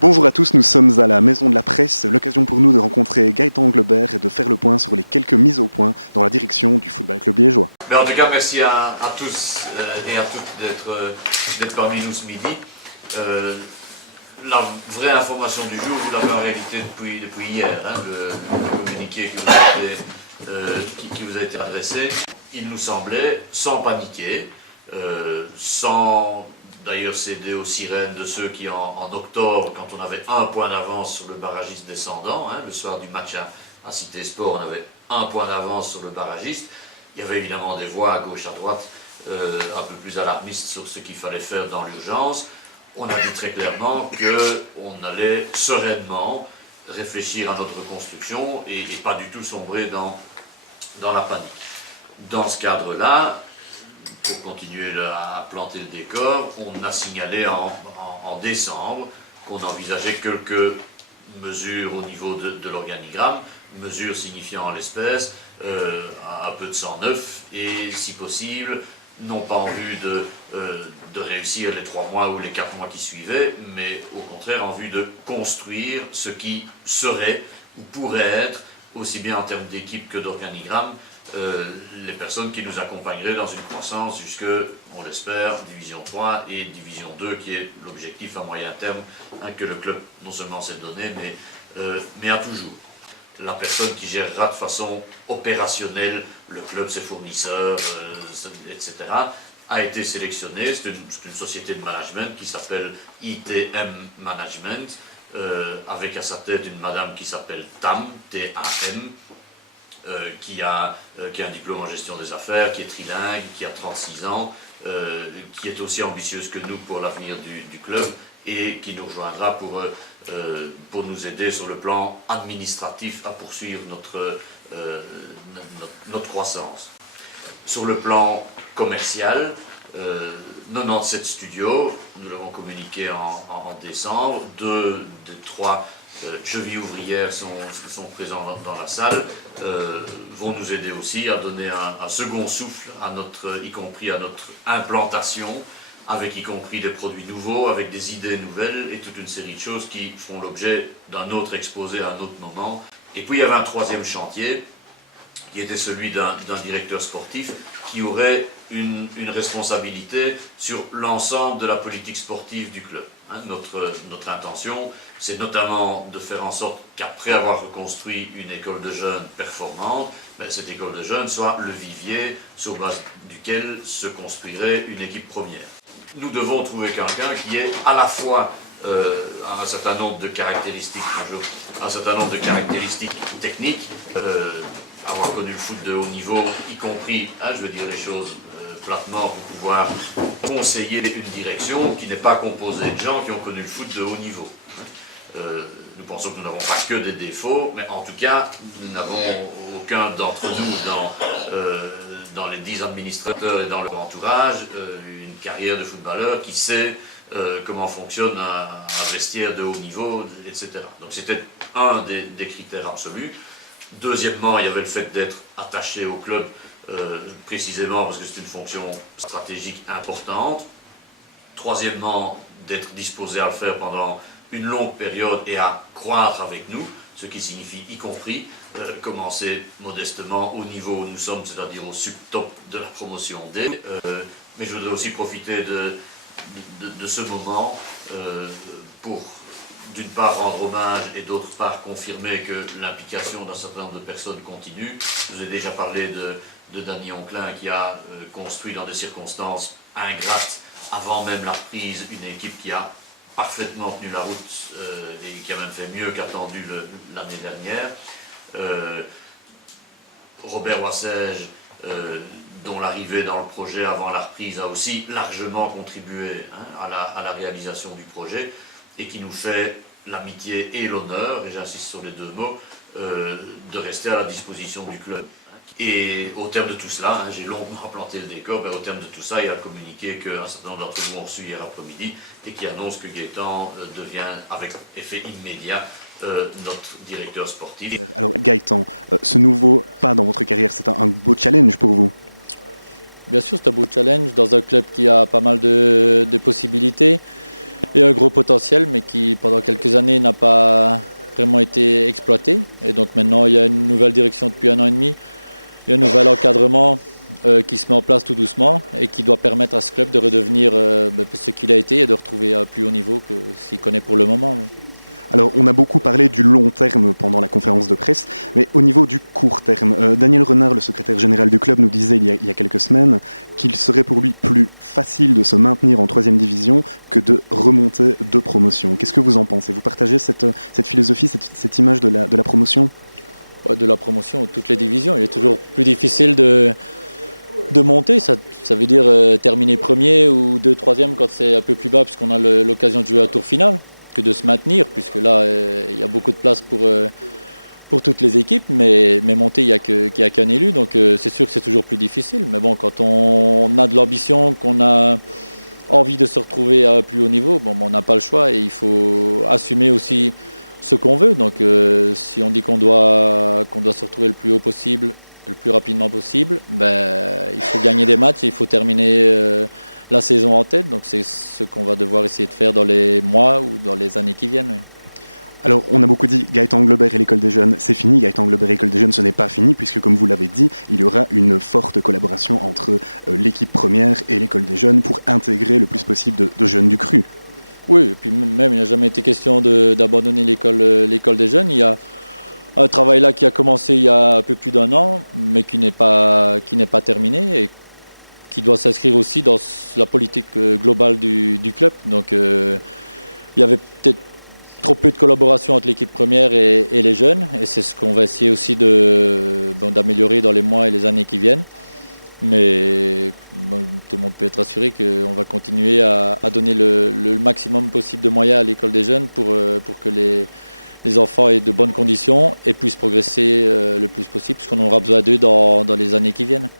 Bonjour à tous, nous sommes à la Maison de la Presse, l'occasion pour nous de rencontrer Gaëtan Anglebert et de faire le point sur les quelques mises au point dans la direction du Football Club liégeois. Mais en tout cas, merci à tous et à toutes d'être parmi nous ce midi. La vraie information du jour, vous l'avez en réalité depuis hier, le communiqué qui vous a été adressé. Il nous semblait, sans paniquer, sans d'ailleurs céder aux sirènes de ceux qui en octobre, quand on avait un point d'avance sur le barragiste descendant, le soir du match à Cité Sport, on avait un point d'avance sur le barragiste. Il y avait évidemment des voix à gauche, à droite, un peu plus alarmistes sur ce qu'il fallait faire dans l'urgence. On a dit très clairement qu'on allait sereinement réfléchir à notre reconstruction et pas du tout sombrer dans la panique. Dans ce cadre-là, pour continuer à planter le décor, on a signalé en décembre qu'on envisageait quelques mesures au niveau de l'organigramme, mesures signifiant en l'espèce un peu de sang neuf et, si possible, non pas en vue de réussir les 3 mois ou les 4 mois qui suivaient, mais au contraire en vue de construire ce qui serait ou pourrait être, aussi bien en termes d'équipe que d'organigramme, les personnes qui nous accompagneraient dans une croissance jusque, on l'espère, Division 3 et Division 2, qui est l'objectif à moyen terme que le club non seulement s'est donné, mais a toujours. La personne qui gérera de façon opérationnelle le club, ses fournisseurs, etc., a été sélectionnée. C'est une société de management qui s'appelle ITM Management, avec à sa tête une madame qui s'appelle TAM, T-A-M, qui a un diplôme en gestion des affaires, qui est trilingue, qui a 36 ans, qui est aussi ambitieuse que nous pour l'avenir du club et qui nous rejoindra pour nous aider sur le plan administratif à poursuivre notre croissance. Sur le plan commercial, 97 studios, nous l'avons communiqué en décembre, 2 des 3 chevilles ouvrières sont présents dans la salle, vont nous aider aussi à donner un second souffle y compris à notre implantation, avec y compris des produits nouveaux, avec des idées nouvelles et toute une série de choses qui feront l'objet d'un autre exposé à un autre moment. Et puis il y avait un 3e chantier, qui était celui d'un directeur sportif, qui aurait une responsabilité sur l'ensemble de la politique sportive du club. Notre intention, c'est notamment de faire en sorte qu'après avoir reconstruit une école de jeunes performante, cette école de jeunes soit le vivier sur base duquel se construirait une équipe première. Nous devons trouver quelqu'un qui ait à la fois un certain nombre de caractéristiques, techniques, avoir connu le foot de haut niveau, y compris, je veux dire les choses platement, pour pouvoir conseiller une direction qui n'est pas composée de gens qui ont connu le foot de haut niveau. Nous pensons que nous n'avons pas que des défauts, mais en tout cas, nous n'avons aucun d'entre nous dans les 10 administrateurs et dans leur entourage une carrière de footballeur qui sait comment fonctionne un vestiaire de haut niveau, etc. Donc c'était un des critères absolus. Deuxièmement, il y avait le fait d'être attaché au club, précisément parce que c'est une fonction stratégique importante. Troisièmement, d'être disposé à le faire pendant une longue période et à croître avec nous, ce qui signifie y compris commencer modestement au niveau où nous sommes, c'est-à-dire au sub-top de la promotion D. Mais je voudrais aussi profiter de ce moment pour d'une part rendre hommage et d'autre part confirmer que l'implication d'un certain nombre de personnes continue. Je vous ai déjà parlé de Danny Onclin qui a construit dans des circonstances ingrates, avant même la reprise, une équipe qui a parfaitement tenu la route et qui a même fait mieux qu'attendu l'année dernière. Robert Wassège, dont l'arrivée dans le projet avant la reprise a aussi largement contribué à la réalisation du projet, et qui nous fait l'amitié et l'honneur, et j'insiste sur les 2 mots, de rester à la disposition du club. Et au terme de tout cela, j'ai longuement planté le décor, mais au terme de tout ça, il a communiqué qu'un certain nombre d'entre nous ont reçu hier après-midi, et qui annonce que Gaëtan devient, avec effet immédiat, notre directeur sportif. Alors Gaëtan, ce nouveau pas dans votre carrière, c'est un beau challenge pour vous? Bien sûr, c'est un beau challenge dans un club qui a pas mal de possibilités et un gros potentiel, mais qui pendant quelques années n'a pas vraiment été exploité. Et donc maintenant, il y a une nouvelle direction depuis 1 an et demi, il y a un nouvel encadrement qui se met en place tout doucement et qui doit permettre à ce club de redevenir ce qu'il a été et de retrouver un plus haut niveau que ce qu'il connaît pour le moment. Oui. Alors, on a beaucoup parlé du long terme pendant la conférence de presse, mais au niveau du court terme, Daniel Renard, le secrétaire général du club, nous disait il y a quelques semaines qu'il serait pour lui plus facile de se maintenir en 3e division que de remonter de promotion. Qu'est-ce que vous en pensez? Vous partagez cette philosophie, cette image de la promotion? De la promotion, toutes les divisions, il est toujours plus difficile de monter, ça veut dire terminer premier ou 2, 3e quand c'est un peu plus bas, puisqu'on a l'occasion de jouer à tour final, que de se maintenir, puisque là, il y a beaucoup de place pour toutes les équipes, mais monter, il n'y a qu'un élu, donc c'est sûr que c'est toujours plus difficile. Mais bon, quand on a de l'ambition, qu'on a envie de se retrouver à un plus haut niveau, on n'a pas le choix et il faut assumer aussi ce qu'on veut. Donc si on dit qu'on doit se retrouver le plus haut possible, le plus rapidement possible, il faut gagner des matchs et il faut terminer la saison en tête. Donc c'est ce qu'on va devoir essayer de faire dans les mois ou dans les années qui viennent. Oui. Alors, on a beaucoup dit Gaëtan Globert et l'École des Jeunes, c'est fini. Gaëtan Globert et l'École des Jeunes, ce n'est pas fini, puisque comme vous l'avez dit, il y aura une forte collaboration entre l'équipe première et l'École des Jeunes pour intégrer le plus possible de jeunes du cru. Oui, et puis même, il n'a jamais été question d'abandonner l'école des jeunes. Il y a un travail là qui a commencé il y a un peu plus d'1 an, mais qui n'est pas terminé et qui doit s'inscrire aussi dans la politique globale du club. Donc il y avait peut-être trop peu de collaboration entre l'équipe première et les jeunes, et c'est ce qu'on va essayer aussi d'améliorer dans les mois et les années qui viennent. Mais tout le monde peut être assuré qu'on va continuer à donner le maximum possible de moyens à l'école des jeunes pour que les enfants aient de bonnes conditions et puissent progresser le plus possible, puisqu'on aura besoin d'eux dans les années qui viennent.